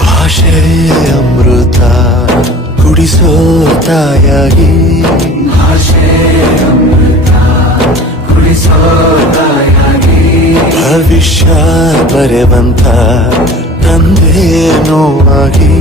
ಭಾಷೆ ಅಮೃತ ಕುಡಿಸೋ ತಾಯಾಗಿ. ಭವಿಷ್ಯ ಬರೆವಂತ ತಂದೆ ಆಗಿ